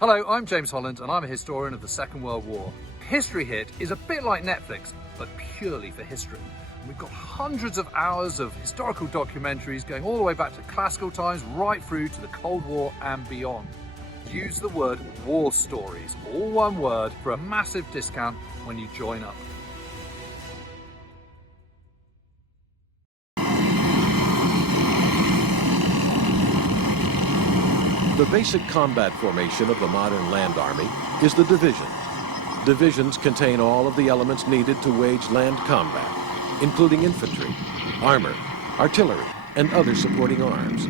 Hello, I'm James Holland and I'm a historian of the Second World War. History Hit is a bit like Netflix, but purely for history. We've got hundreds of hours of historical documentaries going all the way back to classical times, right through to the Cold War and beyond. Use the word war stories, all one word, for a massive discount when you join up. The basic combat formation of the modern land army is the division. Divisions contain all of the elements needed to wage land combat, including infantry, armor, artillery, and other supporting arms.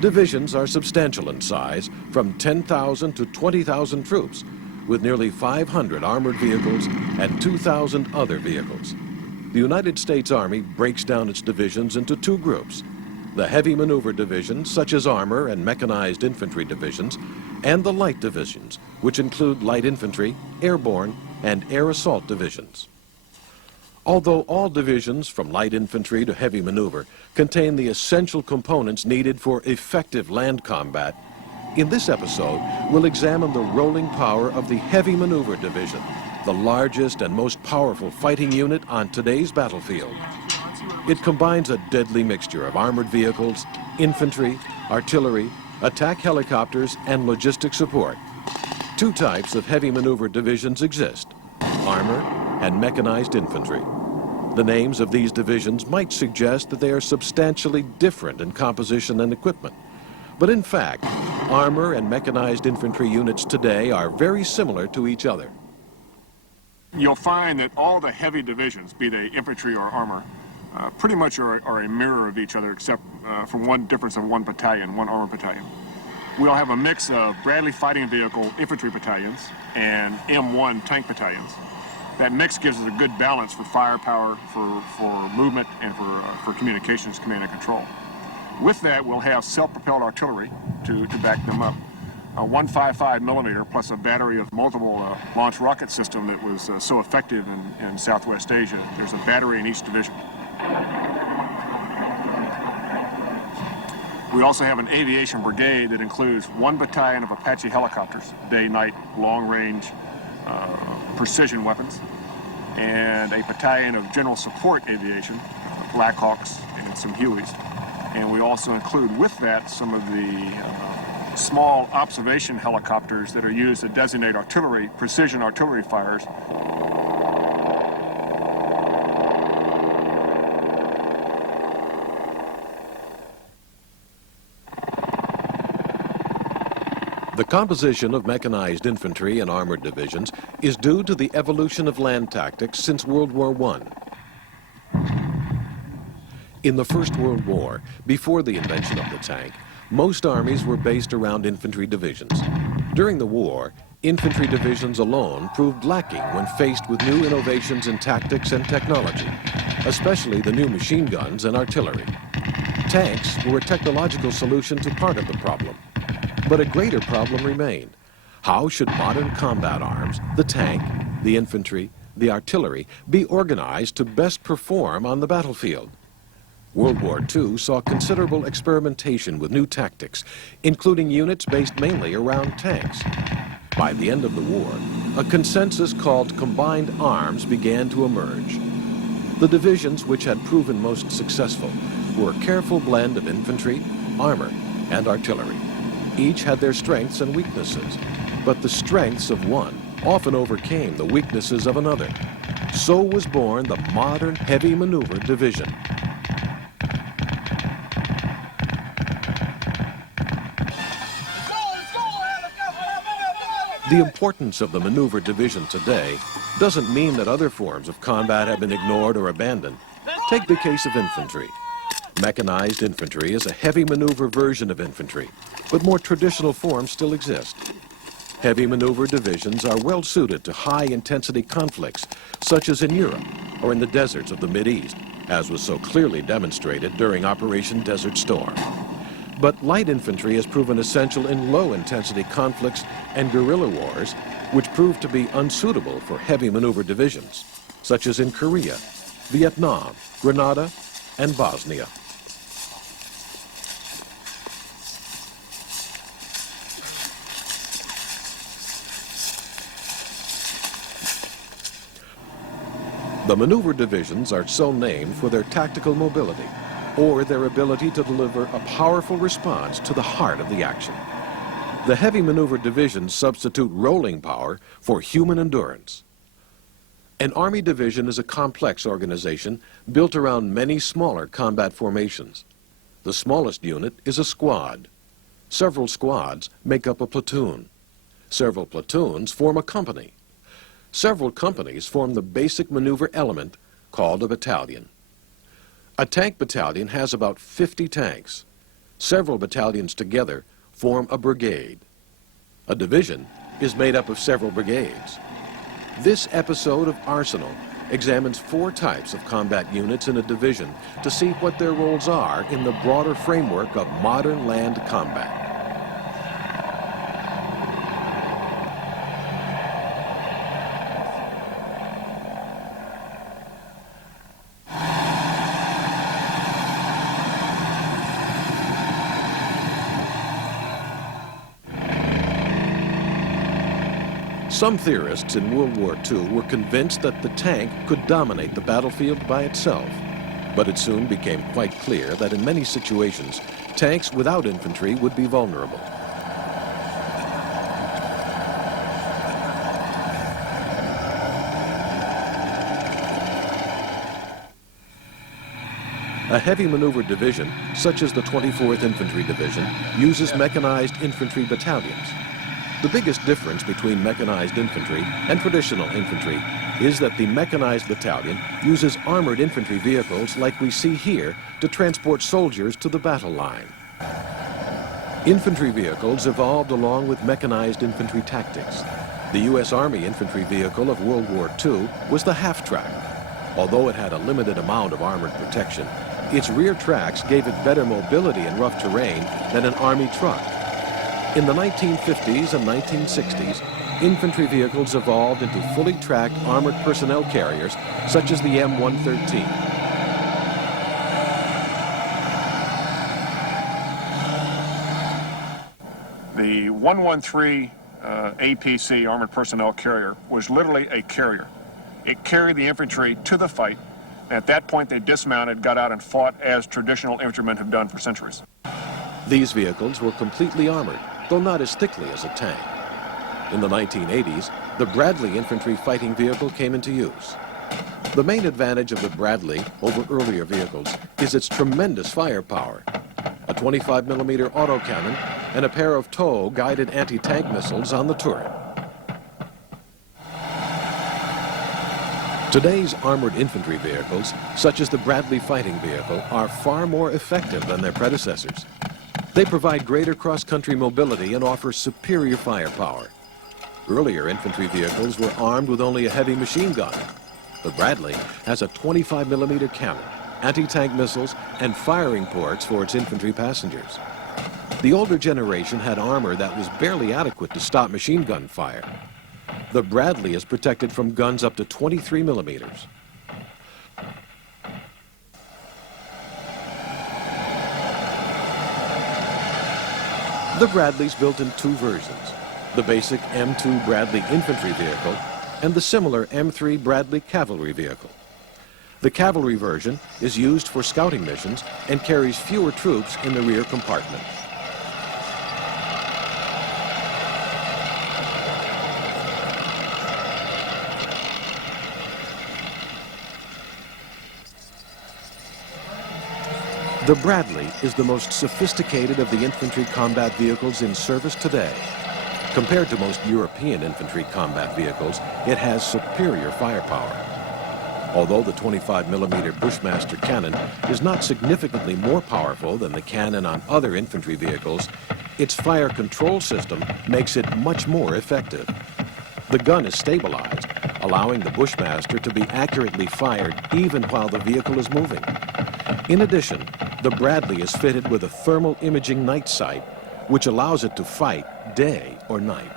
Divisions are substantial in size, from 10,000 to 20,000 troops, with nearly 500 armored vehicles and 2,000 other vehicles. The United States Army breaks down its divisions into two groups: the heavy maneuver divisions, such as armor and mechanized infantry divisions, and the light divisions, which include light infantry, airborne, and air assault divisions. Although all divisions, from light infantry to heavy maneuver, contain the essential components needed for effective land combat, in this episode, we'll examine the rolling power of the heavy maneuver division, the largest and most powerful fighting unit on today's battlefield. It combines a deadly mixture of armored vehicles, infantry, artillery, attack helicopters, and logistic support. Two types of heavy maneuver divisions exist: armor and mechanized infantry. The names of these divisions might suggest that they are substantially different in composition and equipment. But in fact, armor and mechanized infantry units today are very similar to each other. You'll find that all the heavy divisions, be they infantry or armor, pretty much are a mirror of each other, except for one difference of one battalion, one armored battalion. We'll have a mix of Bradley fighting vehicle infantry battalions and M1 tank battalions. That mix gives us a good balance for firepower, for movement, and for communications, command and control. With that, we'll have self-propelled artillery to back them up. A 155 millimeter plus a battery of multiple launch rocket system that was so effective in Southwest Asia. There's a battery in each division. We also have an aviation brigade that includes one battalion of Apache helicopters, day-night, long-range precision weapons, and a battalion of general support aviation, Blackhawks and some Hueys. And we also include with that some of the small observation helicopters that are used to designate artillery, precision artillery fires. The composition of mechanized infantry and armored divisions is due to the evolution of land tactics since World War I. In the First World War, before the invention of the tank, most armies were based around infantry divisions. During the war, infantry divisions alone proved lacking when faced with new innovations in tactics and technology, especially the new machine guns and artillery. Tanks were a technological solution to part of the problem. But a greater problem remained. How should modern combat arms, the tank, the infantry, the artillery, be organized to best perform on the battlefield? World War II saw considerable experimentation with new tactics, including units based mainly around tanks. By the end of the war, a consensus called combined arms began to emerge. The divisions which had proven most successful were a careful blend of infantry, armor, and artillery. Each had their strengths and weaknesses, but the strengths of one often overcame the weaknesses of another. So was born the modern heavy maneuver division. The importance of the maneuver division today doesn't mean that other forms of combat have been ignored or abandoned. Take the case of infantry. Mechanized infantry is a heavy maneuver version of infantry, but more traditional forms still exist. Heavy maneuver divisions are well suited to high-intensity conflicts, such as in Europe or in the deserts of the Mideast, as was so clearly demonstrated during Operation Desert Storm. But light infantry has proven essential in low-intensity conflicts and guerrilla wars, which proved to be unsuitable for heavy maneuver divisions, such as in Korea, Vietnam, Grenada, and Bosnia. The maneuver divisions are so named for their tactical mobility, or their ability to deliver a powerful response to the heart of the action. The heavy maneuver divisions substitute rolling power for human endurance. An Army division is a complex organization built around many smaller combat formations. The smallest unit is a squad. Several squads make up a platoon. Several platoons form a company. Several companies form the basic maneuver element called a battalion. A tank battalion has about 50 tanks. Several battalions together form a brigade. A division is made up of several brigades. This episode of Arsenal examines 4 types of combat units in a division to see what their roles are in the broader framework of modern land combat. Some theorists in World War II were convinced that the tank could dominate the battlefield by itself, but it soon became quite clear that in many situations, tanks without infantry would be vulnerable. A heavy maneuver division, such as the 24th Infantry Division, uses mechanized infantry battalions. The biggest difference between mechanized infantry and traditional infantry is that the mechanized battalion uses armored infantry vehicles like we see here to transport soldiers to the battle line. Infantry vehicles evolved along with mechanized infantry tactics. The U.S. Army infantry vehicle of World War II was the half-track. Although it had a limited amount of armored protection, its rear tracks gave it better mobility in rough terrain than an Army truck. In the 1950s and 1960s, infantry vehicles evolved into fully tracked armored personnel carriers, such as the M113. The 113 APC, Armored Personnel Carrier, was literally a carrier. It carried the infantry to the fight. At that point, they dismounted, got out, and fought as traditional infantrymen have done for centuries. These vehicles were completely armored, though not as thickly as a tank. In the 1980s, the Bradley infantry fighting vehicle came into use. The main advantage of the Bradley over earlier vehicles is its tremendous firepower. A 25mm autocannon and a pair of tow-guided anti-tank missiles on the turret. Today's armored infantry vehicles, such as the Bradley fighting vehicle, are far more effective than their predecessors. They provide greater cross-country mobility and offer superior firepower. Earlier infantry vehicles were armed with only a heavy machine gun. The Bradley has a 25mm cannon, anti-tank missiles, and firing ports for its infantry passengers. The older generation had armor that was barely adequate to stop machine gun fire. The Bradley is protected from guns up to 23mm. The Bradley's built in 2 versions, the basic M2 Bradley infantry vehicle and the similar M3 Bradley cavalry vehicle. The cavalry version is used for scouting missions and carries fewer troops in the rear compartment. The Bradley is the most sophisticated of the infantry combat vehicles in service today. Compared to most European infantry combat vehicles, it has superior firepower. Although the 25mm Bushmaster cannon is not significantly more powerful than the cannon on other infantry vehicles, its fire control system makes it much more effective. The gun is stabilized, allowing the Bushmaster to be accurately fired even while the vehicle is moving. In addition, the Bradley is fitted with a thermal imaging night sight, which allows it to fight day or night.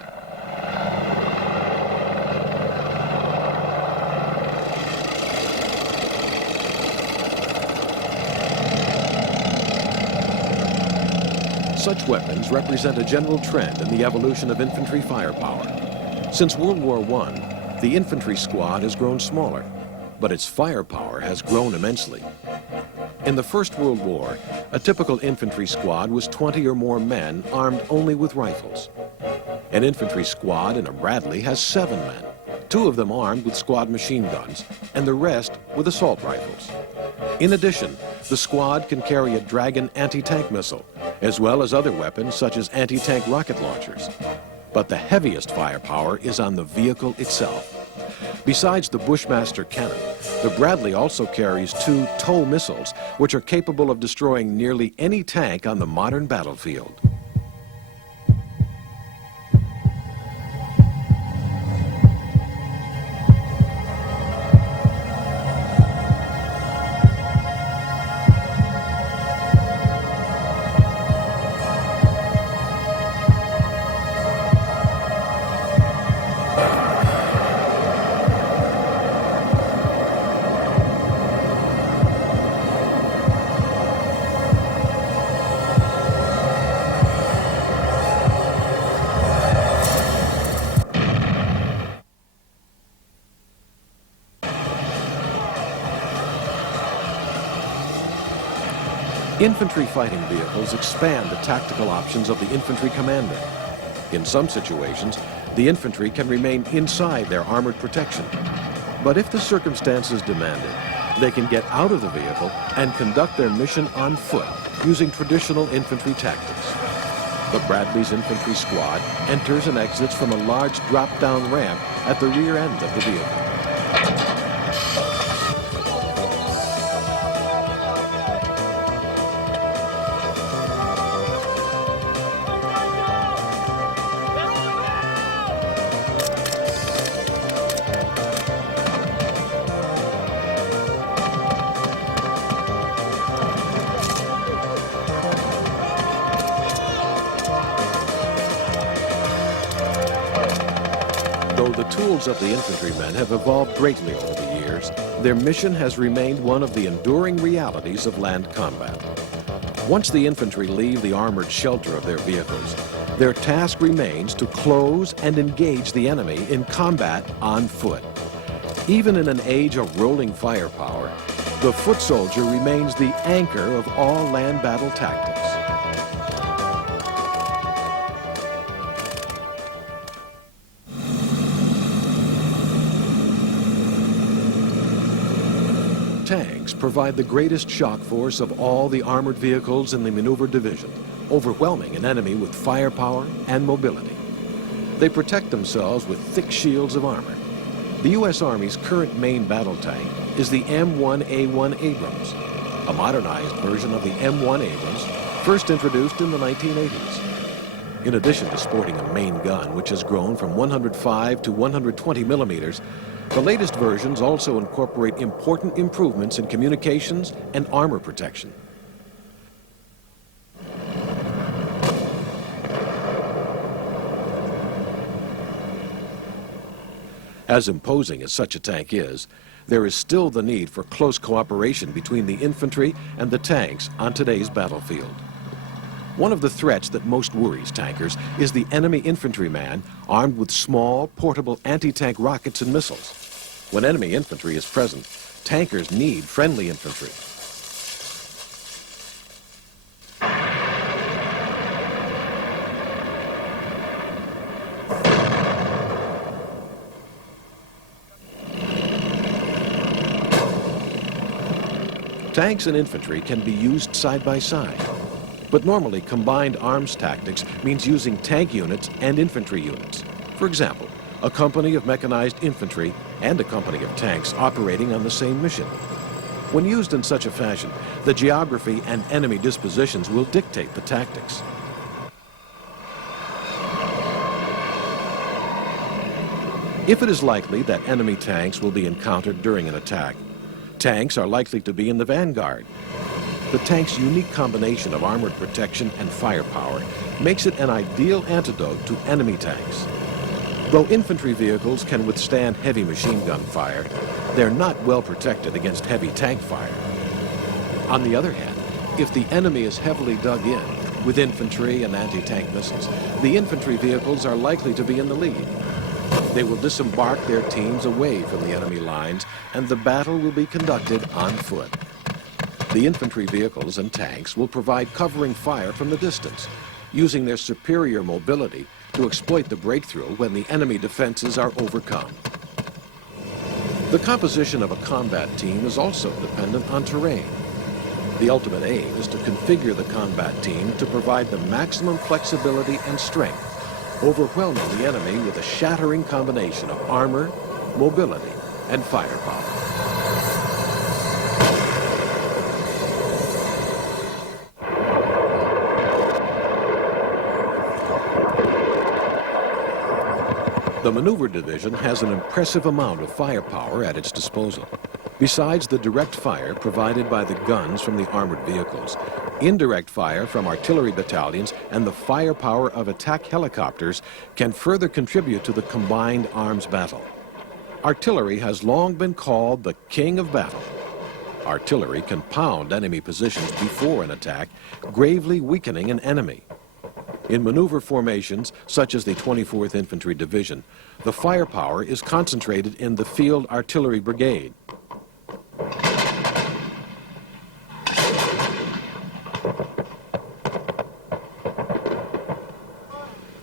Such weapons represent a general trend in the evolution of infantry firepower. Since World War I, the infantry squad has grown smaller. but its firepower has grown immensely. In the First World War, a typical infantry squad was 20 or more men armed only with rifles. An infantry squad in a Bradley has 7 men, 2 of them armed with squad machine guns, and the rest with assault rifles. In addition, the squad can carry a Dragon anti-tank missile, as well as other weapons such as anti-tank rocket launchers. But the heaviest firepower is on the vehicle itself. Besides the Bushmaster cannon, the Bradley also carries 2 TOW missiles, which are capable of destroying nearly any tank on the modern battlefield. Infantry fighting vehicles expand the tactical options of the infantry commander. In some situations, the infantry can remain inside their armored protection. But if the circumstances demand it, they can get out of the vehicle and conduct their mission on foot using traditional infantry tactics. The Bradley's infantry squad enters and exits from a large drop-down ramp at the rear end of the vehicle. The tools of the infantrymen have evolved greatly over the years. Their mission has remained one of the enduring realities of land combat. Once the infantry leave the armored shelter of their vehicles, their task remains to close and engage the enemy in combat on foot. Even in an age of rolling firepower, the foot soldier remains the anchor of all land battle tactics. Tanks provide the greatest shock force of all the armored vehicles in the maneuver division, overwhelming an enemy with firepower and mobility. They protect themselves with thick shields of armor. The U.S. Army's current main battle tank is the M1A1 Abrams, a modernized version of the M1 Abrams, first introduced in the 1980s. In addition to sporting a main gun, which has grown from 105 to 120 millimeters, the latest versions also incorporate important improvements in communications and armor protection. As imposing as such a tank is, there is still the need for close cooperation between the infantry and the tanks on today's battlefield. One of the threats that most worries tankers is the enemy infantryman armed with small, portable anti-tank rockets and missiles. When enemy infantry is present, tankers need friendly infantry. Tanks and infantry can be used side by side. But normally, combined arms tactics means using tank units and infantry units. For example, a company of mechanized infantry and a company of tanks operating on the same mission. When used in such a fashion, the geography and enemy dispositions will dictate the tactics. If it is likely that enemy tanks will be encountered during an attack, tanks are likely to be in the vanguard. The tank's unique combination of armored protection and firepower makes it an ideal antidote to enemy tanks. Though infantry vehicles can withstand heavy machine gun fire, they're not well protected against heavy tank fire. On the other hand, if the enemy is heavily dug in with infantry and anti-tank missiles, the infantry vehicles are likely to be in the lead. They will disembark their teams away from the enemy lines, and the battle will be conducted on foot. The infantry vehicles and tanks will provide covering fire from the distance, using their superior mobility to exploit the breakthrough when the enemy defenses are overcome. The composition of a combat team is also dependent on terrain. The ultimate aim is to configure the combat team to provide the maximum flexibility and strength, overwhelming the enemy with a shattering combination of armor, mobility, and firepower. The Maneuver Division has an impressive amount of firepower at its disposal. Besides the direct fire provided by the guns from the armored vehicles, indirect fire from artillery battalions and the firepower of attack helicopters can further contribute to the combined arms battle. Artillery has long been called the king of battle. Artillery can pound enemy positions before an attack, gravely weakening an enemy. In maneuver formations, such as the 24th Infantry Division, the firepower is concentrated in the Field Artillery Brigade.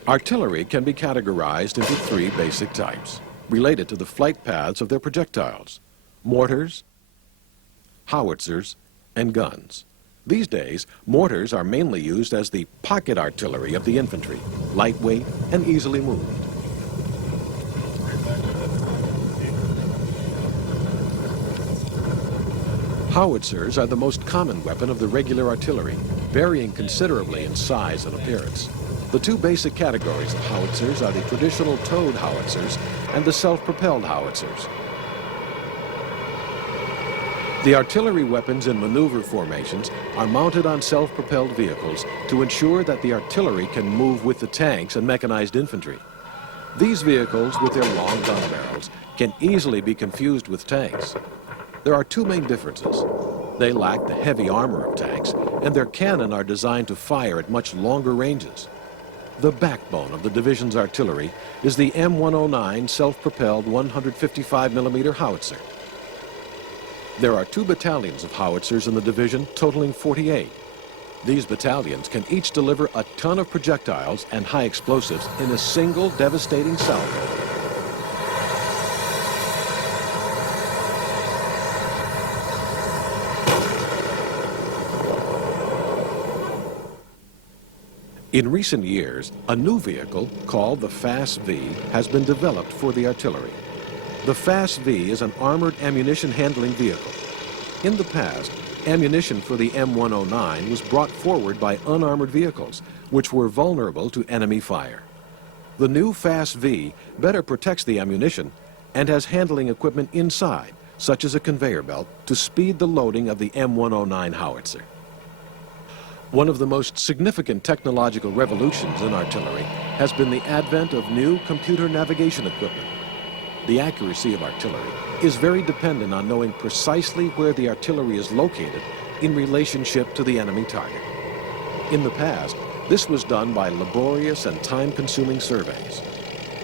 Artillery can be categorized into three basic types, related to the flight paths of their projectiles: mortars, howitzers, and guns. These days, mortars are mainly used as the pocket artillery of the infantry, lightweight and easily moved. Howitzers are the most common weapon of the regular artillery, varying considerably in size and appearance. The two basic categories of howitzers are the traditional towed howitzers and the self-propelled howitzers. The artillery weapons in maneuver formations are mounted on self-propelled vehicles to ensure that the artillery can move with the tanks and mechanized infantry. These vehicles, with their long gun barrels, can easily be confused with tanks. There are two main differences. They lack the heavy armor of tanks, and their cannon are designed to fire at much longer ranges. The backbone of the division's artillery is the M109 self-propelled 155mm howitzer. There are 2 battalions of howitzers in the division, totaling 48. These battalions can each deliver a ton of projectiles and high explosives in a single devastating salvo. In recent years, a new vehicle called the FAST-V has been developed for the artillery. The FAST-V is an armored ammunition handling vehicle. In the past, ammunition for the M109 was brought forward by unarmored vehicles, which were vulnerable to enemy fire. The new FAST-V better protects the ammunition and has handling equipment inside, such as a conveyor belt, to speed the loading of the M109 howitzer. One of the most significant technological revolutions in artillery has been the advent of new computer navigation equipment. The accuracy of artillery is very dependent on knowing precisely where the artillery is located in relationship to the enemy target. In the past, this was done by laborious and time-consuming surveys.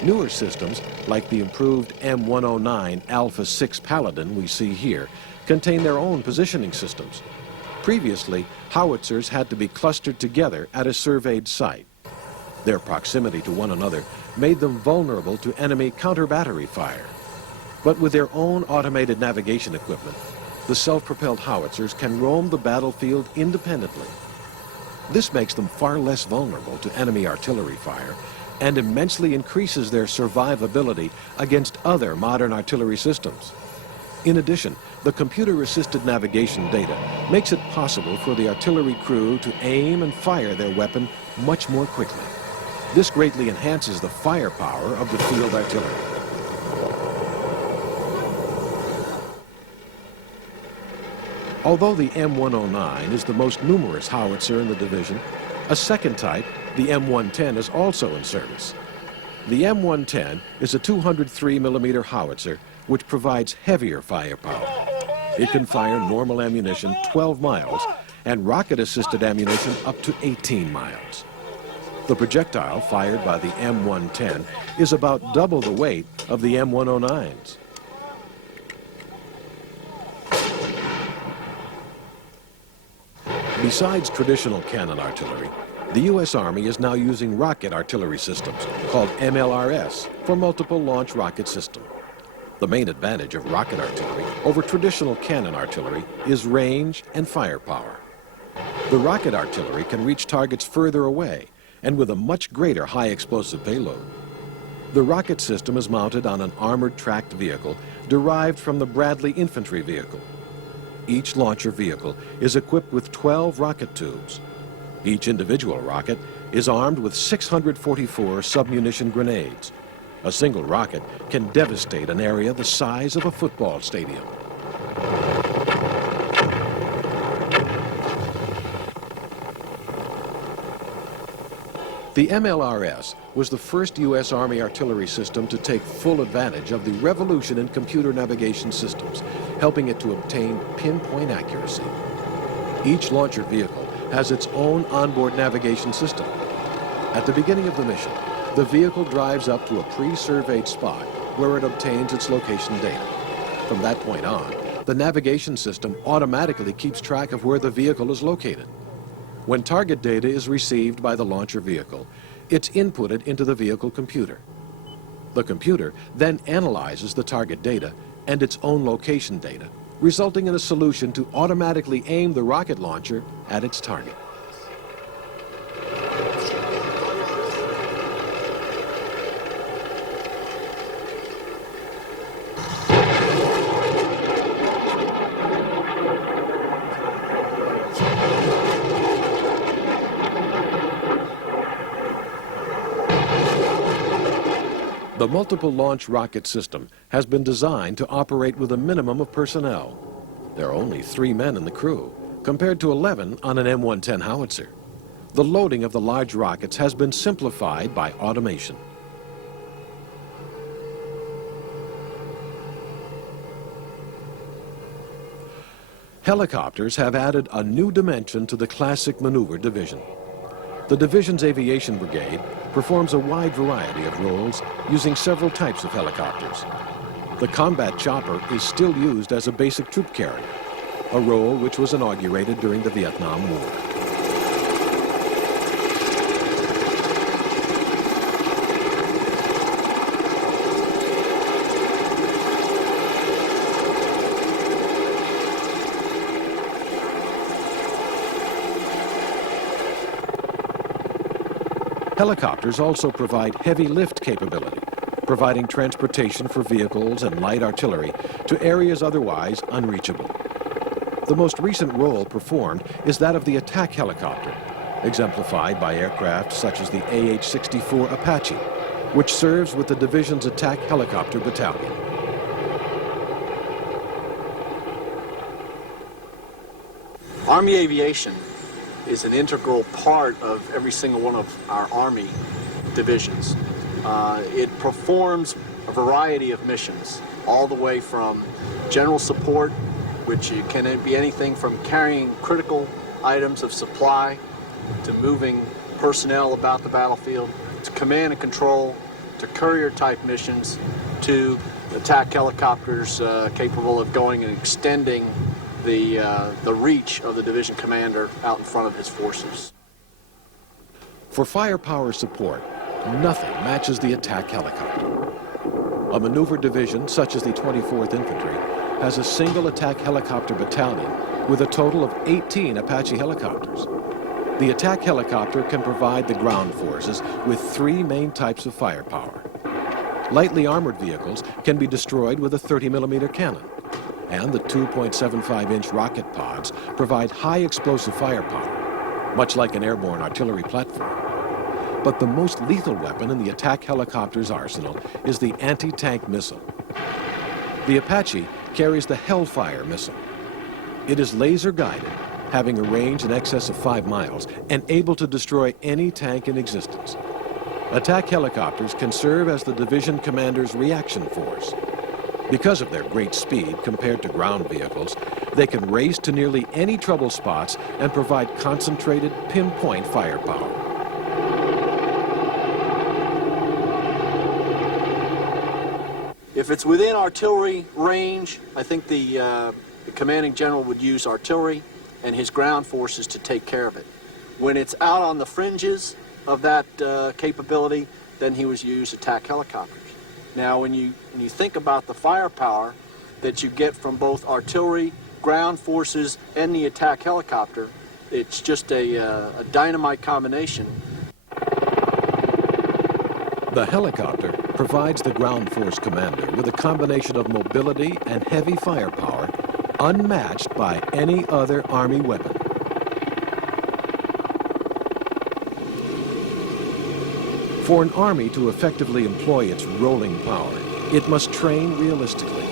Newer systems, like the improved M109 Alpha 6 Paladin we see here, contain their own positioning systems. Previously, howitzers had to be clustered together at a surveyed site. Their proximity to one another made them vulnerable to enemy counter-battery fire. But with their own automated navigation equipment, the self-propelled howitzers can roam the battlefield independently. This makes them far less vulnerable to enemy artillery fire and immensely increases their survivability against other modern artillery systems. In addition, the computer-assisted navigation data makes it possible for the artillery crew to aim and fire their weapon much more quickly. This greatly enhances the firepower of the field artillery. Although the M109 is the most numerous howitzer in the division, a second type, the M110, is also in service. The M110 is a 203mm howitzer which provides heavier firepower. It can fire normal ammunition 12 miles and rocket-assisted ammunition up to 18 miles. The projectile fired by the M110 is about double the weight of the M109s. Besides traditional cannon artillery, the U.S. Army is now using rocket artillery systems called MLRS for multiple launch rocket system. The main advantage of rocket artillery over traditional cannon artillery is range and firepower. The rocket artillery can reach targets further away and with a much greater high explosive payload. The rocket system is mounted on an armored tracked vehicle derived from the Bradley infantry vehicle. Each launcher vehicle is equipped with 12 rocket tubes. Each individual rocket is armed with 644 submunition grenades. A single rocket can devastate an area the size of a football stadium. The MLRS was the first U.S. Army artillery system to take full advantage of the revolution in computer navigation systems, helping it to obtain pinpoint accuracy. Each launcher vehicle has its own onboard navigation system. At the beginning of the mission, the vehicle drives up to a pre-surveyed spot where it obtains its location data. From that point on, the navigation system automatically keeps track of where the vehicle is located. When target data is received by the launcher vehicle, it's inputted into the vehicle computer. The computer then analyzes the target data and its own location data, resulting in a solution to automatically aim the rocket launcher at its target. The multiple launch rocket system has been designed to operate with a minimum of personnel. There are only 3 men in the crew, compared to 11 on an M110 howitzer. The loading of the large rockets has been simplified by automation. Helicopters have added a new dimension to the classic maneuver division. The division's aviation brigade performs a wide variety of roles using several types of helicopters. The combat chopper is still used as a basic troop carrier, a role which was inaugurated during the Vietnam War. Helicopters also provide heavy lift capability, providing transportation for vehicles and light artillery to areas otherwise unreachable. The most recent role performed is that of the attack helicopter, exemplified by aircraft such as the AH-64 Apache, which serves with the division's attack helicopter battalion. Army aviation is an integral part of every single one of our Army divisions. It performs a variety of missions, all the way from general support, which can be anything from carrying critical items of supply to moving personnel about the battlefield, to command and control, to courier type missions, to attack helicopters capable of going and extending the reach of the division commander out in front of his forces. For firepower support, nothing matches the attack helicopter. A maneuver division such as the 24th Infantry has a single attack helicopter battalion with a total of 18 Apache helicopters. The attack helicopter can provide the ground forces with 3 main types of firepower. Lightly armored vehicles can be destroyed with a 30mm cannon, and the 2.75-inch rocket pods provide high explosive firepower, much like an airborne artillery platform. But the most lethal weapon in the attack helicopter's arsenal is the anti-tank missile. The Apache carries the Hellfire missile. It is laser-guided, having a range in excess of 5 miles, and able to destroy any tank in existence. Attack helicopters can serve as the division commander's reaction force. Because of their great speed compared to ground vehicles, they can race to nearly any trouble spots and provide concentrated, pinpoint firepower. If it's within artillery range, I think the commanding general would use artillery and his ground forces to take care of it. When it's out on the fringes of that capability, then he would use attack helicopters. Now, when you think about the firepower that you get from both artillery, ground forces, and the attack helicopter, it's just a dynamite combination. The helicopter provides the ground force commander with a combination of mobility and heavy firepower unmatched by any other Army weapon. For an Army to effectively employ its rolling power, it must train realistically.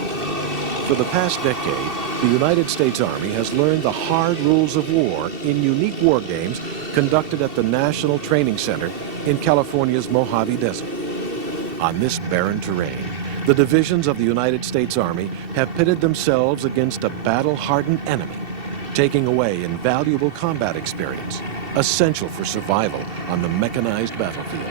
For the past decade, the United States Army has learned the hard rules of war in unique war games conducted at the National Training Center in California's Mojave Desert. On this barren terrain, the divisions of the United States Army have pitted themselves against a battle-hardened enemy, taking away invaluable combat experience, essential for survival on the mechanized battlefield.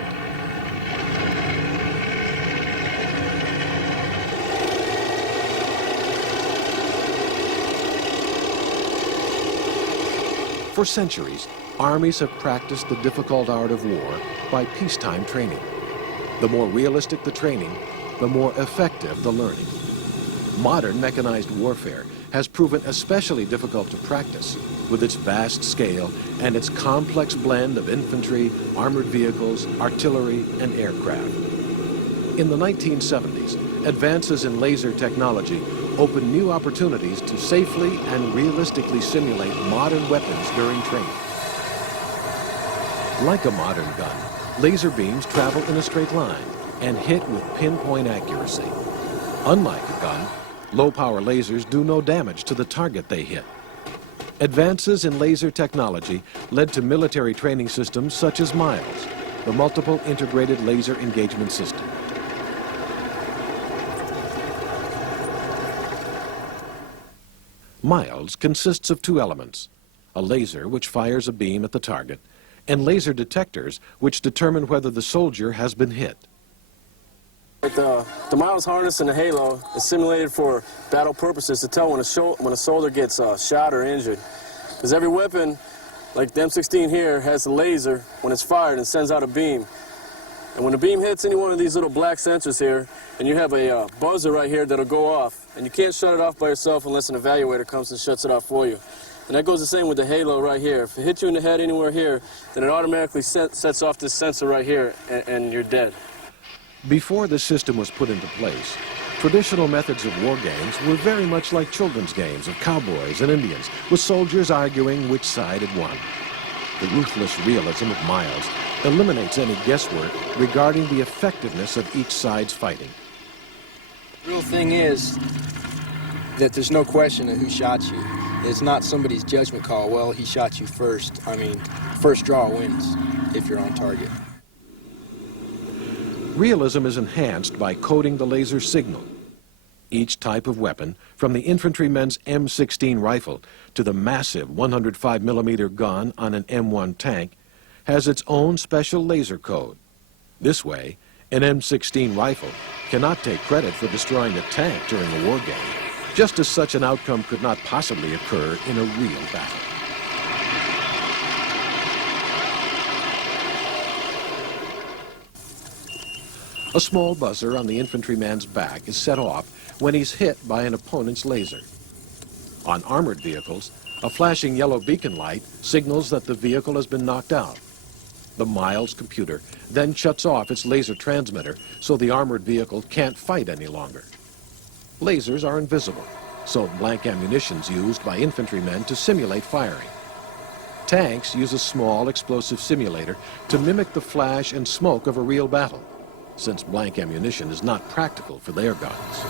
For centuries, armies have practiced the difficult art of war by peacetime training. The more realistic the training, the more effective the learning. Modern mechanized warfare has proven especially difficult to practice with its vast scale and its complex blend of infantry, armored vehicles, artillery, and aircraft. In the 1970s, advances in laser technology opened new opportunities to safely and realistically simulate modern weapons during training. Like a modern gun, laser beams travel in a straight line and hit with pinpoint accuracy. Unlike a gun, low-power lasers do no damage to the target they hit. Advances in laser technology led to military training systems such as MILES, the Multiple Integrated Laser Engagement System. MILES consists of two elements: a laser which fires a beam at the target, and laser detectors which determine whether the soldier has been hit. The MILES harness and the halo is simulated for battle purposes to tell when a soldier gets shot or injured. Because every weapon, like the M16 here, has a laser when it's fired and sends out a beam. And when the beam hits any one of these little black sensors here, and you have a buzzer right here that'll go off, and you can't shut it off by yourself unless an evaluator comes and shuts it off for you. And that goes the same with the halo right here. If it hits you in the head anywhere here, then it automatically sets off this sensor right here, and you're dead. Before the system was put into place, traditional methods of war games were very much like children's games of cowboys and Indians, with soldiers arguing which side had won. The ruthless realism of MILES eliminates any guesswork regarding the effectiveness of each side's fighting. The real thing is that there's no question of who shot you. It's not somebody's judgment call. Well, he shot you first. I mean, first draw wins if you're on target. Realism is enhanced by coding the laser signal. Each type of weapon, from the infantryman's M16 rifle to the massive 105mm gun on an M1 tank, has its own special laser code. This way, an M16 rifle cannot take credit for destroying a tank during a war game, just as such an outcome could not possibly occur in a real battle. A small buzzer on the infantryman's back is set off when he's hit by an opponent's laser. On armored vehicles, a flashing yellow beacon light signals that the vehicle has been knocked out. The MILES computer then shuts off its laser transmitter so the armored vehicle can't fight any longer. Lasers are invisible, so blank ammunition is used by infantrymen to simulate firing. Tanks use a small explosive simulator to mimic the flash and smoke of a real battle, since blank ammunition is not practical for their guns.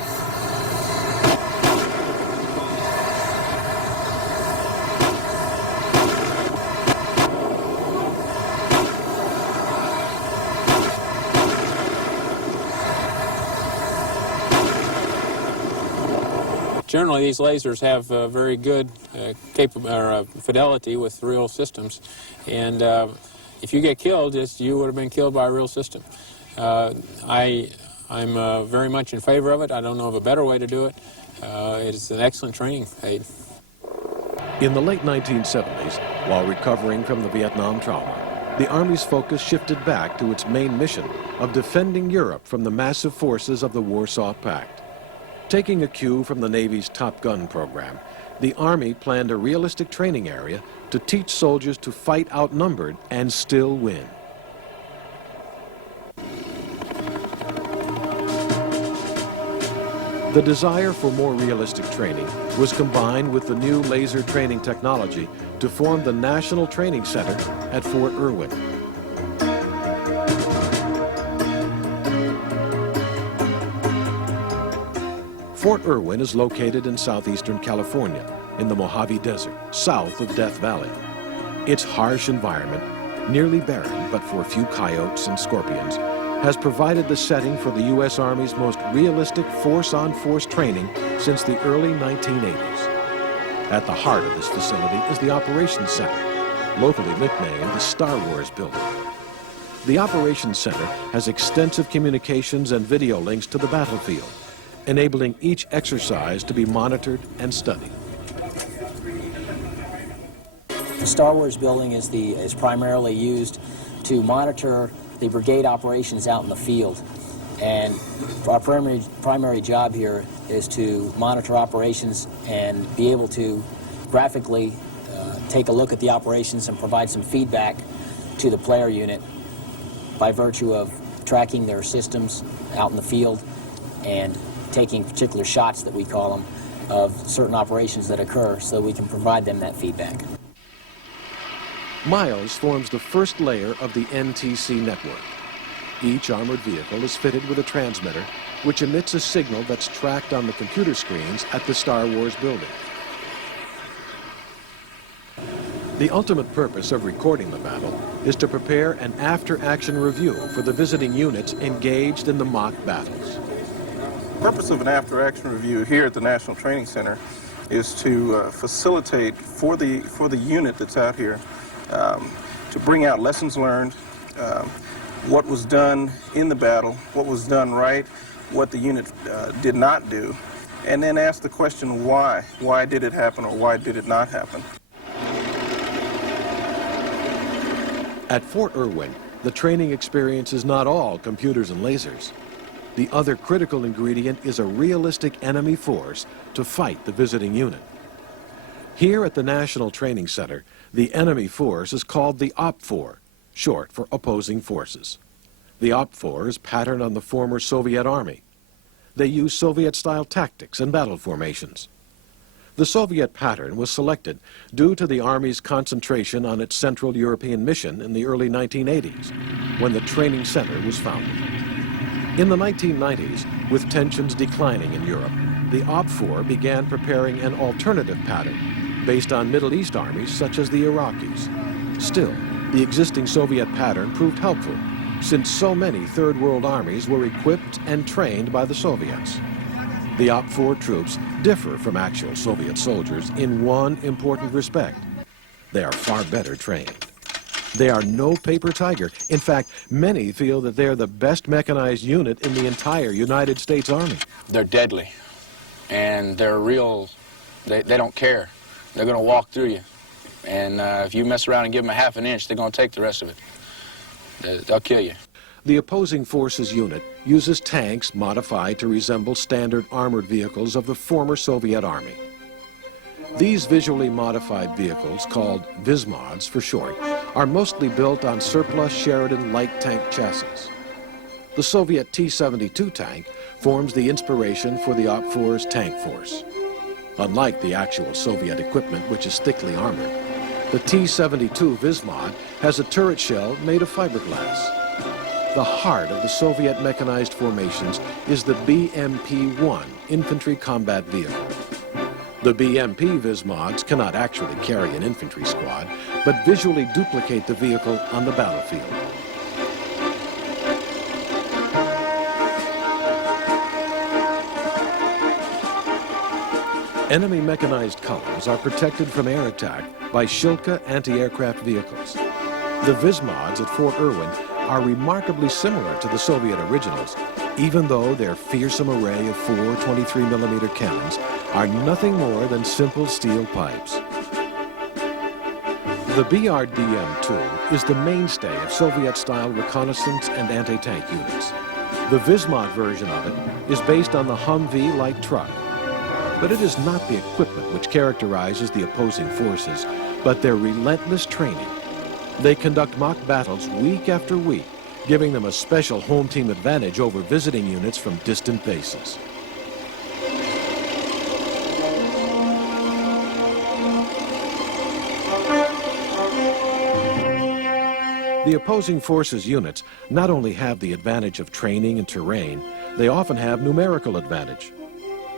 Generally, these lasers have very good fidelity with real systems, and if you get killed, you would have been killed by a real system. I I'm very much in favor of it. I don't know of a better way to do it. It's an excellent training aid. In the late 1970s, while recovering from the Vietnam trauma, the Army's focus shifted back to its main mission of defending Europe from the massive forces of the Warsaw Pact. Taking a cue from the Navy's Top Gun program, the Army planned a realistic training area to teach soldiers to fight outnumbered and still win. The desire for more realistic training was combined with the new laser training technology to form the National Training Center at Fort Irwin. Fort Irwin is located in southeastern California, in the Mojave Desert, south of Death Valley. Its harsh environment, nearly barren but for a few coyotes and scorpions, has provided the setting for the U.S. Army's most realistic force-on-force training since the early 1980s. At the heart of this facility is the Operations Center, locally nicknamed the Star Wars Building. The Operations Center has extensive communications and video links to the battlefield, enabling each exercise to be monitored and studied. The Star Wars Building is primarily used to monitor the brigade operations out in the field. And our primary job here is to monitor operations and be able to graphically take a look at the operations and provide some feedback to the player unit by virtue of tracking their systems out in the field and taking particular shots, that we call them, of certain operations that occur so we can provide them that feedback. Miles forms the first layer of the NTC network. Each armored vehicle is fitted with a transmitter which emits a signal that's tracked on the computer screens at the Star Wars building. The ultimate purpose of recording the battle is to prepare an after-action review for the visiting units engaged in the mock battles. The purpose of an after-action review here at the National Training Center is to facilitate for the unit that's out here to bring out lessons learned, what was done in the battle, what was done right, what the unit did not do, and then ask the question why. Why did it happen or why did it not happen? At Fort Irwin, the training experience is not all computers and lasers. The other critical ingredient is a realistic enemy force to fight the visiting unit. Here at the National Training Center, the enemy force is called the OPFOR, short for Opposing Forces. The OPFOR is patterned on the former Soviet Army. They use Soviet-style tactics and battle formations. The Soviet pattern was selected due to the Army's concentration on its Central European mission in the early 1980s, when the training center was founded. In the 1990s, with tensions declining in Europe, the OPFOR began preparing an alternative pattern based on Middle East armies such as the Iraqis. Still, the existing Soviet pattern proved helpful, since so many Third World armies were equipped and trained by the Soviets. The OPFOR troops differ from actual Soviet soldiers in one important respect. They are far better trained. They are no paper tiger. In fact, many feel that they're the best mechanized unit in the entire United States Army. They're deadly, and they're real. They don't care. They're going to walk through you. And if you mess around and give them a half an inch, they're going to take the rest of it. They'll kill you. The opposing forces unit uses tanks modified to resemble standard armored vehicles of the former Soviet Army. These visually modified vehicles, called Vismods for short, are mostly built on surplus Sheridan light tank chassis. The Soviet T-72 tank forms the inspiration for the OPFOR's tank force. Unlike the actual Soviet equipment, which is thickly armored, the T-72 Vismod has a turret shell made of fiberglass. The heart of the Soviet mechanized formations is the BMP-1 infantry combat vehicle. The BMP Vismods cannot actually carry an infantry squad, but visually duplicate the vehicle on the battlefield. Enemy mechanized columns are protected from air attack by Shilka anti-aircraft vehicles. The Vismods at Fort Irwin are remarkably similar to the Soviet originals, even though their fearsome array of 4 23mm cannons are nothing more than simple steel pipes. The BRDM-2 is the mainstay of Soviet-style reconnaissance and anti-tank units. The Vismod version of it is based on the Humvee light truck. But it is not the equipment which characterizes the opposing forces, but their relentless training. They conduct mock battles week after week, giving them a special home team advantage over visiting units from distant bases. The opposing forces units not only have the advantage of training and terrain, they often have numerical advantage.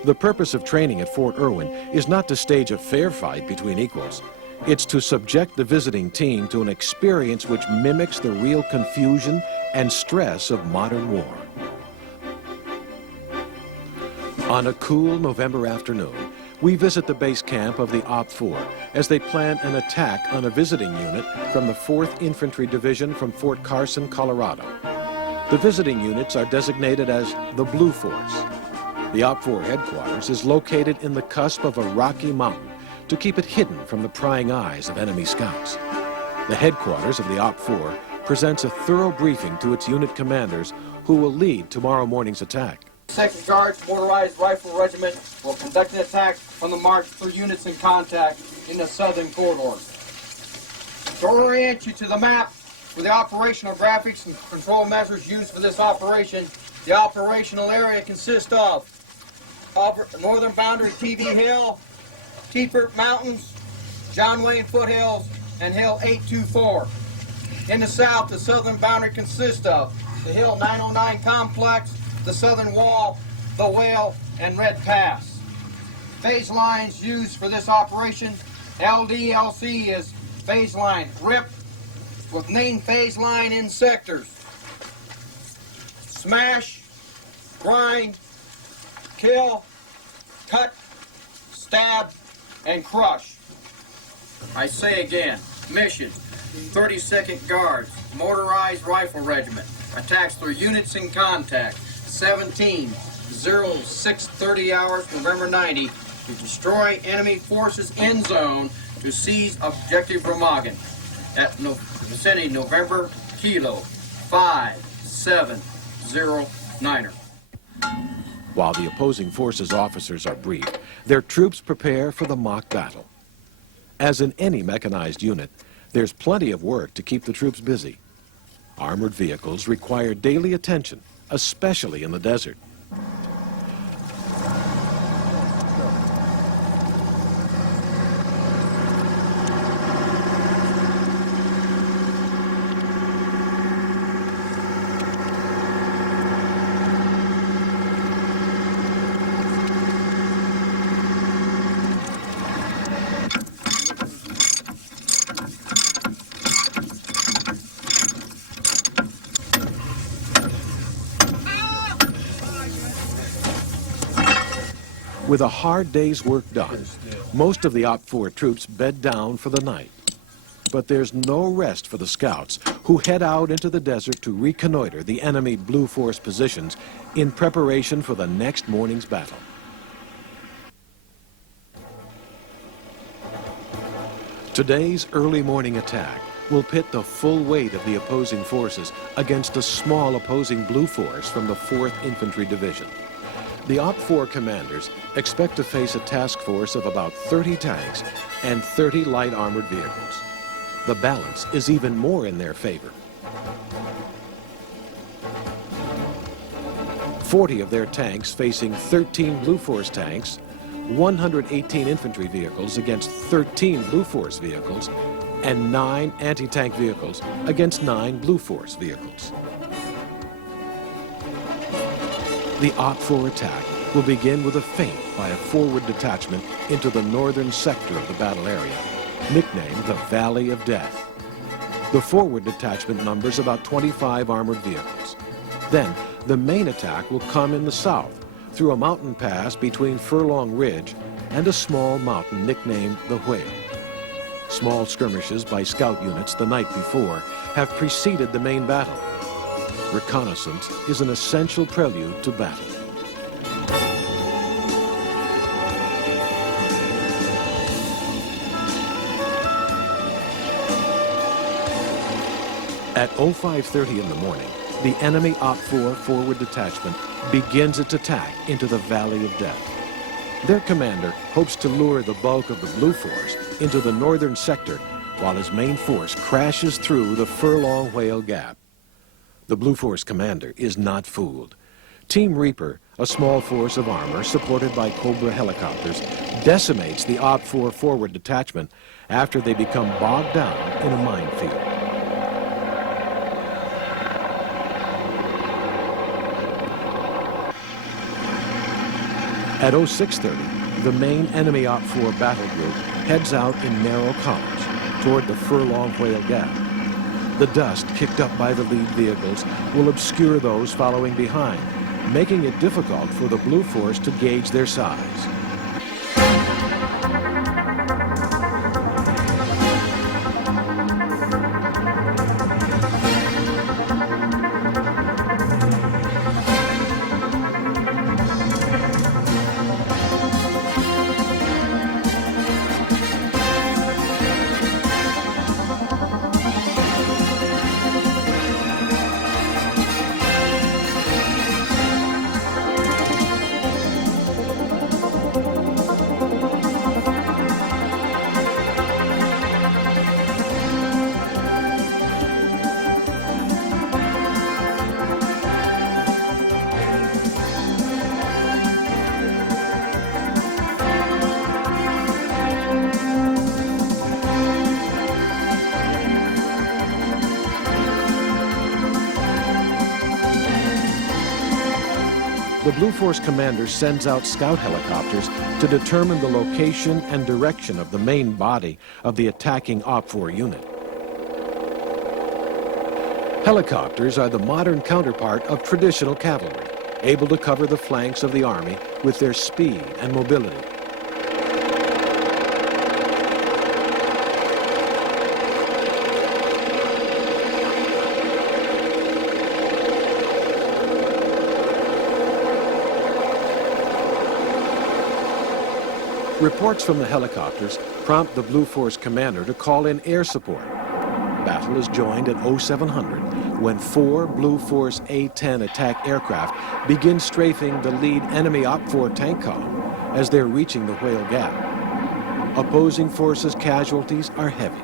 The purpose of training at Fort Irwin is not to stage a fair fight between equals. It's to subject the visiting team to an experience which mimics the real confusion and stress of modern war. On a cool November afternoon, we visit the base camp of the OPFOR as they plan an attack on a visiting unit from the 4th Infantry Division from Fort Carson, Colorado. The visiting units are designated as the Blue Force. The OPFOR headquarters is located in the cusp of a rocky mountain to keep it hidden from the prying eyes of enemy scouts. The headquarters of the OPFOR presents a thorough briefing to its unit commanders who will lead tomorrow morning's attack. 2nd Guards Motorized Rifle Regiment will conduct an attack on the march for units in contact in the southern corridor. To orient you to the map with the operational graphics and control measures used for this operation, the operational area consists of northern boundary TV Hill, Teefert Mountains, John Wayne Foothills, and Hill 824. In the south, the southern boundary consists of the Hill 909 Complex, the Southern Wall, the Whale, and Red Pass. Phase lines used for this operation, LDLC is phase line RIP with main phase line in sectors. Smash, grind, kill, cut, stab, and crush. I say again, mission, 32nd Guards, Motorized Rifle Regiment, attacks through units in contact, 17:06:30 hours, November 90, to destroy enemy forces in zone to seize objective Remagen at vicinity November Kilo 5709er. While the opposing forces officers are briefed, their troops prepare for the mock battle. As in any mechanized unit, there's plenty of work to keep the troops busy. Armored vehicles require daily attention, especially in the desert. With a hard day's work done, most of the OPFOR troops bed down for the night. But there's no rest for the scouts, who head out into the desert to reconnoiter the enemy Blue Force positions in preparation for the next morning's battle. Today's early morning attack will pit the full weight of the opposing forces against a small opposing Blue Force from the 4th Infantry Division. The OPFOR commanders expect to face a task force of about 30 tanks and 30 light armored vehicles. The balance is even more in their favor. 40 of their tanks facing 13 Blue Force tanks, 118 infantry vehicles against 13 Blue Force vehicles, and 9 anti-tank vehicles against 9 Blue Force vehicles. The OPFOR attack will begin with a feint by a forward detachment into the northern sector of the battle area, nicknamed the Valley of Death. The forward detachment numbers about 25 armored vehicles. Then, the main attack will come in the south, through a mountain pass between Furlong Ridge and a small mountain nicknamed the Whale. Small skirmishes by scout units the night before have preceded the main battle. Reconnaissance is an essential prelude to battle. At 05:30 in the morning, the enemy OPFOR forward detachment begins its attack into the Valley of Death. Their commander hopes to lure the bulk of the Blue Force into the northern sector while his main force crashes through the Furlong Whale Gap. The Blue Force commander is not fooled. Team Reaper, a small force of armor supported by Cobra helicopters, decimates the OPFOR forward detachment after they become bogged down in a minefield. At 06:30, the main enemy OPFOR battle group heads out in narrow columns toward the Furlong Whale Gap. The dust kicked up by the lead vehicles will obscure those following behind, making it difficult for the Blue Force to gauge their size. The Blue Force commander sends out scout helicopters to determine the location and direction of the main body of the attacking OPFOR unit. Helicopters are the modern counterpart of traditional cavalry, able to cover the flanks of the army with their speed and mobility. Reports from the helicopters prompt the Blue Force commander to call in air support. Battle is joined at 0700 when 4 Blue Force A-10 attack aircraft begin strafing the lead enemy OPFOR tank column as they're reaching the Whale Gap. Opposing forces' casualties are heavy.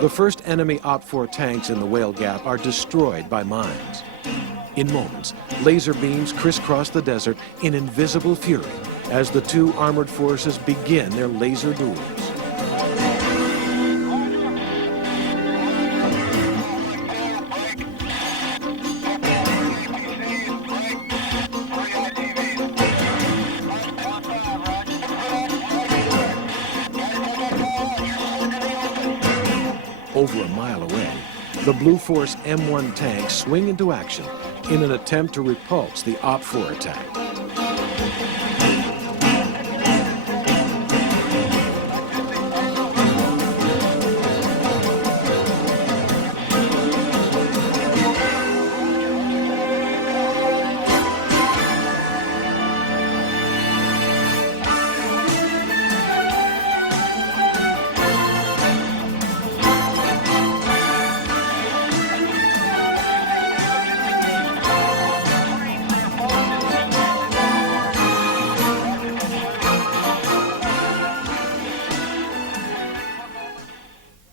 The first enemy OPFOR tanks in the Whale Gap are destroyed by mines. In moments, laser beams crisscross the desert in invisible fury as the two armored forces begin their laser duels. Over a mile away, the Blue Force M1 tanks swing into action in an attempt to repulse the OPFOR attack.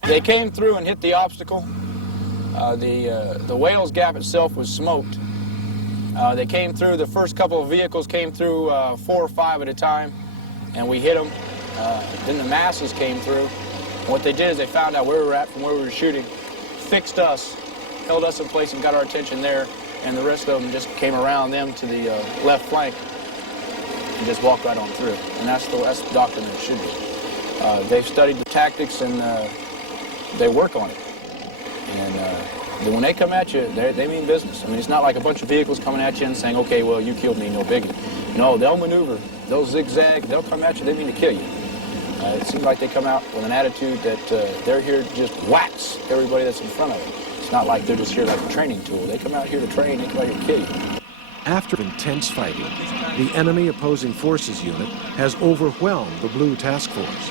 They came through and hit the obstacle. The Whale's Gap itself was smoked. They came through, the first couple of vehicles came through 4 or 5 at a time, and we hit them. Then the masses came through. And what they did is they found out where we were at from where we were shooting, fixed us, held us in place and got our attention there, and the rest of them just came around them to the left flank and just walked right on through. And that's the doctrine that it should be. They've studied the tactics and they work on it. And when they come at you, they mean business. I mean, it's not like a bunch of vehicles coming at you and saying, okay, well, you killed me, no biggie. No, they'll maneuver, they'll zigzag, they'll come at you, they mean to kill you. It seems like they come out with an attitude that they're here to just wax everybody that's in front of them. It's not like they're just here like a training tool. They come out here to train, they come out here to kill you. After intense fighting, the enemy opposing forces unit has overwhelmed the Blue Task Force.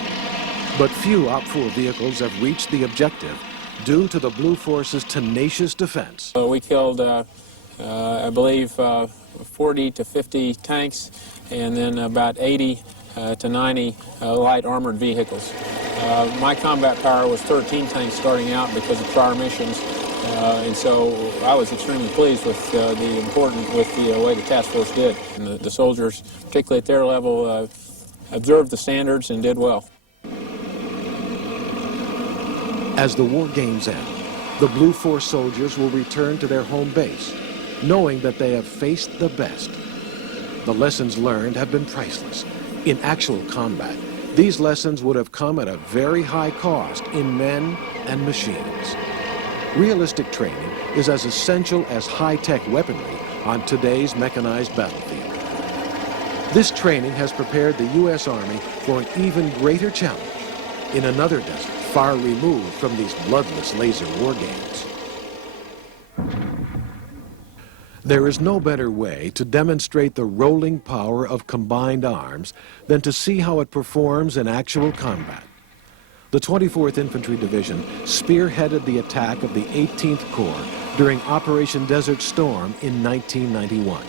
But few OPFOR vehicles have reached the objective due to the Blue Force's tenacious defense. We killed, I believe, 40 to 50 tanks, and then about 80 to 90 light armored vehicles. My combat power was 13 tanks starting out because of prior missions, and so I was extremely pleased with the way the task force did. And the soldiers, particularly at their level, observed the standards and did well. As the war games end, the Blue Force soldiers will return to their home base, knowing that they have faced the best. The lessons learned have been priceless. In actual combat, these lessons would have come at a very high cost in men and machines. Realistic training is as essential as high-tech weaponry on today's mechanized battlefield. This training has prepared the U.S. Army for an even greater challenge in another desert far removed from these bloodless laser war games. There is no better way to demonstrate the rolling power of combined arms than to see how it performs in actual combat. The 24th Infantry Division spearheaded the attack of the 18th Corps during Operation Desert Storm in 1991.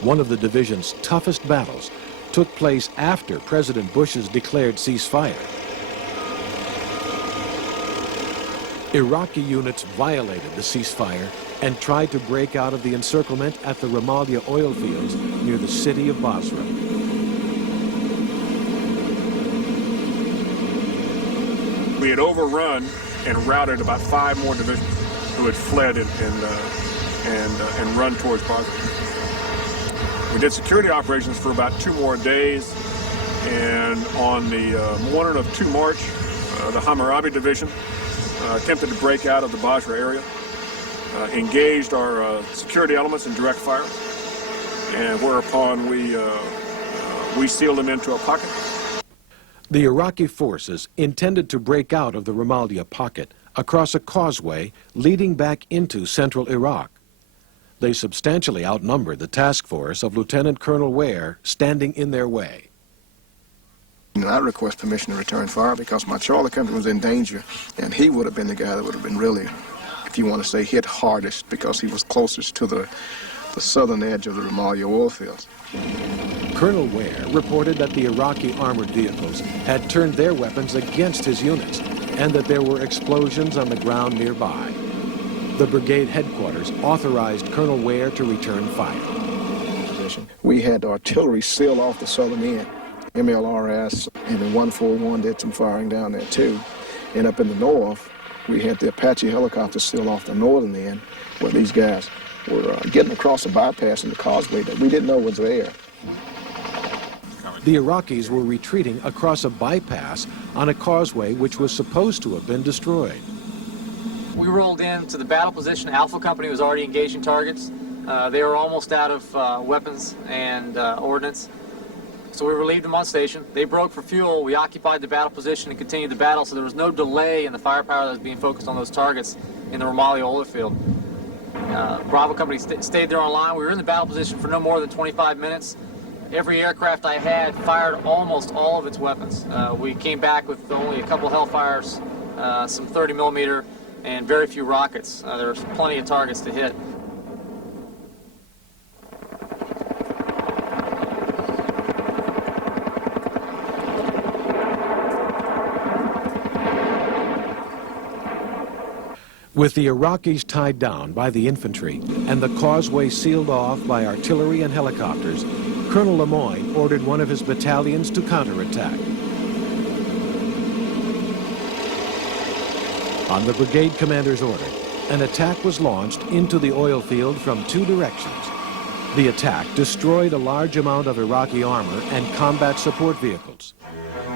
One of the division's toughest battles took place after President Bush's declared ceasefire. Iraqi units violated the ceasefire and tried to break out of the encirclement at the Ramallah oil fields near the city of Basra. We had overrun and routed about 5 more divisions who had fled and run towards Basra. We did security operations for about 2 more days, and on the morning of 2 March, the Hammurabi Division attempted to break out of the Basra area, engaged our security elements in direct fire, and whereupon we sealed them into a pocket. The Iraqi forces intended to break out of the Ramallah pocket across a causeway leading back into central Iraq. They substantially outnumbered the task force of Lieutenant Colonel Ware standing in their way. And I request permission to return fire because my Charlie company was in danger, and he would have been the guy that would have been really, if you want to say, hit hardest because he was closest to the southern edge of the Ramallah oil fields. Colonel Ware reported that the Iraqi armored vehicles had turned their weapons against his units and that there were explosions on the ground nearby. The brigade headquarters authorized Colonel Ware to return fire. We had artillery seal off the southern end. MLRS and then 141 did some firing down there too. And up in the north, we had the Apache helicopters seal off the northern end where these guys were getting across the bypass in the causeway that we didn't know was there. The Iraqis were retreating across a bypass on a causeway which was supposed to have been destroyed. We rolled into the battle position. Alpha Company was already engaging targets. They were almost out of weapons and ordnance. So we relieved them on station. They broke for fuel. We occupied the battle position and continued the battle, so there was no delay in the firepower that was being focused on those targets in the Ramallah oil field. Bravo Company stayed there on line. We were in the battle position for no more than 25 minutes. Every aircraft I had fired almost all of its weapons. We came back with only a couple Hellfires, some 30 millimeter, and very few rockets. There was plenty of targets to hit. With the Iraqis tied down by the infantry and the causeway sealed off by artillery and helicopters, Colonel LeMoyne ordered one of his battalions to counterattack. On the brigade commander's order, an attack was launched into the oil field from 2 directions. The attack destroyed a large amount of Iraqi armor and combat support vehicles.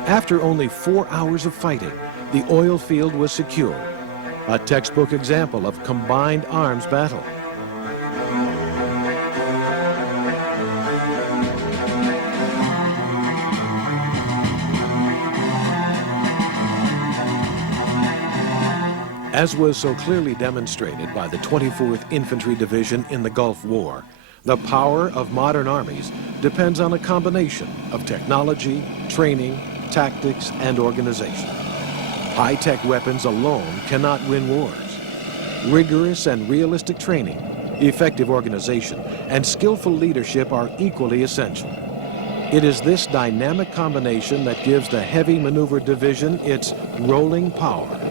After only 4 hours of fighting, the oil field was secure, a textbook example of combined arms battle. As was so clearly demonstrated by the 24th Infantry Division in the Gulf War, the power of modern armies depends on a combination of technology, training, tactics, and organization. High-tech weapons alone cannot win wars. Rigorous and realistic training, effective organization, and skillful leadership are equally essential. It is this dynamic combination that gives the Heavy Maneuver Division its rolling power.